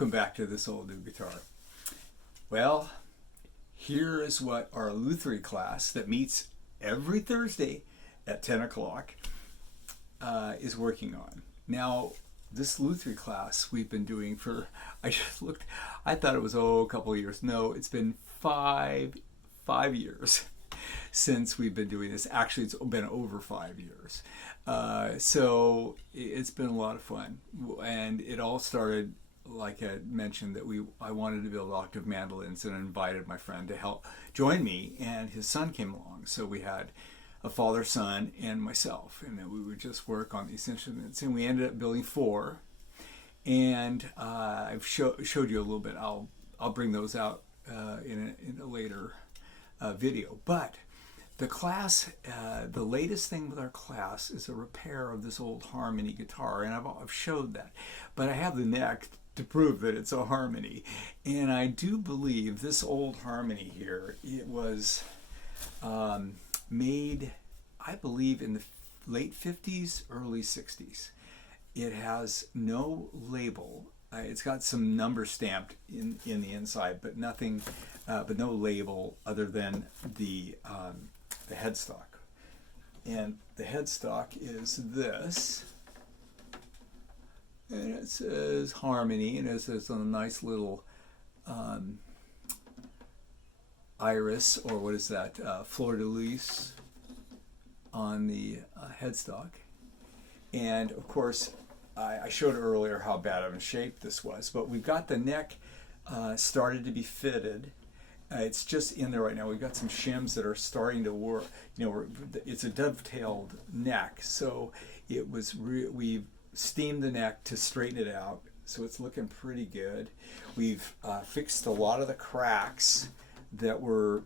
Welcome back to This Old New Guitar. Well, here is what our Luthiery class that meets every Thursday at 10 o'clock is working on. Now, this Luthiery class we've been doing for, I just looked, I thought it was, a couple of years. No, it's been five years since we've been doing this. Actually, it's been over 5 years. So it's been a lot of fun. And it all started, like I mentioned, that I wanted to build octave mandolins and invited my friend to help join me, and his son came along. So we had a father, son, and myself, and then we would just work on these instruments, and we ended up building 4. And I've showed you a little bit. I'll bring those out in a later video. But the class, the latest thing with our class is a repair of this old Harmony guitar, and I've showed that. But I have the neck to prove that it's a Harmony, and I do believe this old Harmony here, it was made, I believe, in the late 50s, early 60s. It has no label. It's got some number stamped in the inside, but nothing, but no label other than the headstock. And the headstock is this, and it says Harmony, and it says a nice little iris, or what is that, fleur-de-lis on the headstock. And of course, I showed earlier how bad of a shape this was, but we've got the neck started to be fitted. It's just in there right now. We've got some shims that are starting to work. You know, it's a dovetailed neck, so it was we've steamed the neck to straighten it out, so it's looking pretty good. We've fixed a lot of the cracks that were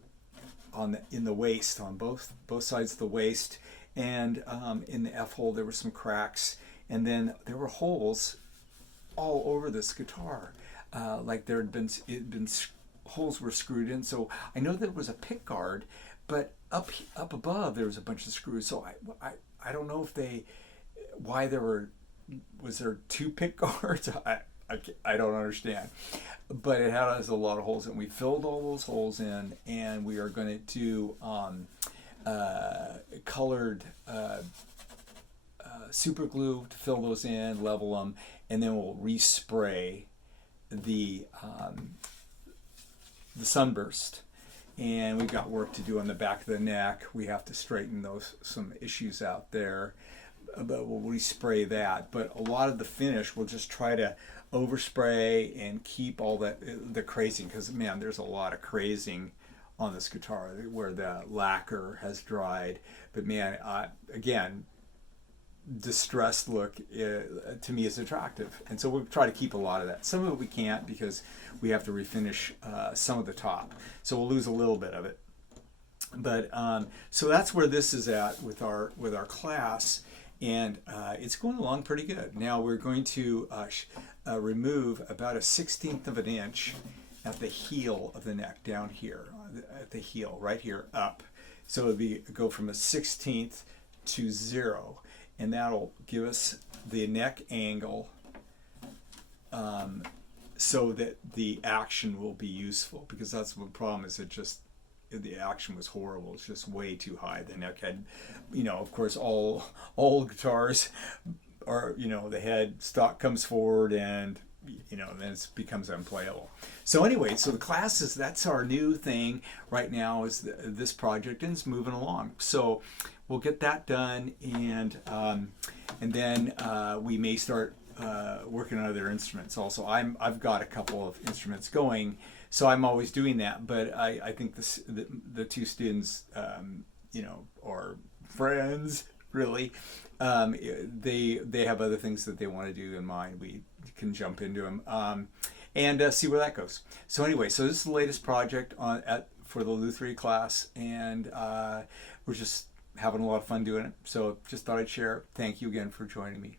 in the waist, on both sides of the waist, and in the F hole there were some cracks, and then there were holes all over this guitar, like there had been holes were screwed in. So I know there was a pick guard, but up above there was a bunch of screws. So I don't know if why was there 2 pick guards? I don't understand, but it had a lot of holes, and we filled all those holes in, and we are going to do colored super glue to fill those in, level them, and then we'll respray the sunburst. And we've got work to do on the back of the neck. We have to straighten some issues out there, but we'll respray that. But a lot of the finish, we'll just try to overspray and keep all the crazing, because man, there's a lot of crazing on this guitar where the lacquer has dried. But man, again, distressed look to me is attractive, and so we'll try to keep a lot of that. Some of it we can't, because we have to refinish some of the top, so we'll lose a little bit of it. But so that's where this is at with our class, and it's going along pretty good. Now we're going to remove about a 1/16 of an inch at the heel of the neck, down here at the heel, right here up. So it'd go from a 1/16 to 0. And that'll give us the neck angle, so that the action will be useful, because that's the problem, is the action was horrible. It's just way too high. The neck head, of course, all guitars are, the head stock comes forward, and then it becomes unplayable. So anyway, so the classes, that's our new thing right now, is this project, and it's moving along. So we'll get that done, and then we may start working on other instruments also. I've got a couple of instruments going, so I'm always doing that. But I think the 2 students, are friends, really. They have other things that they want to do in mind. We can jump into them and see where that goes. So anyway, so this is the latest project for the Luthiery class, and we're just having a lot of fun doing it. So just thought I'd share. Thank you again for joining me.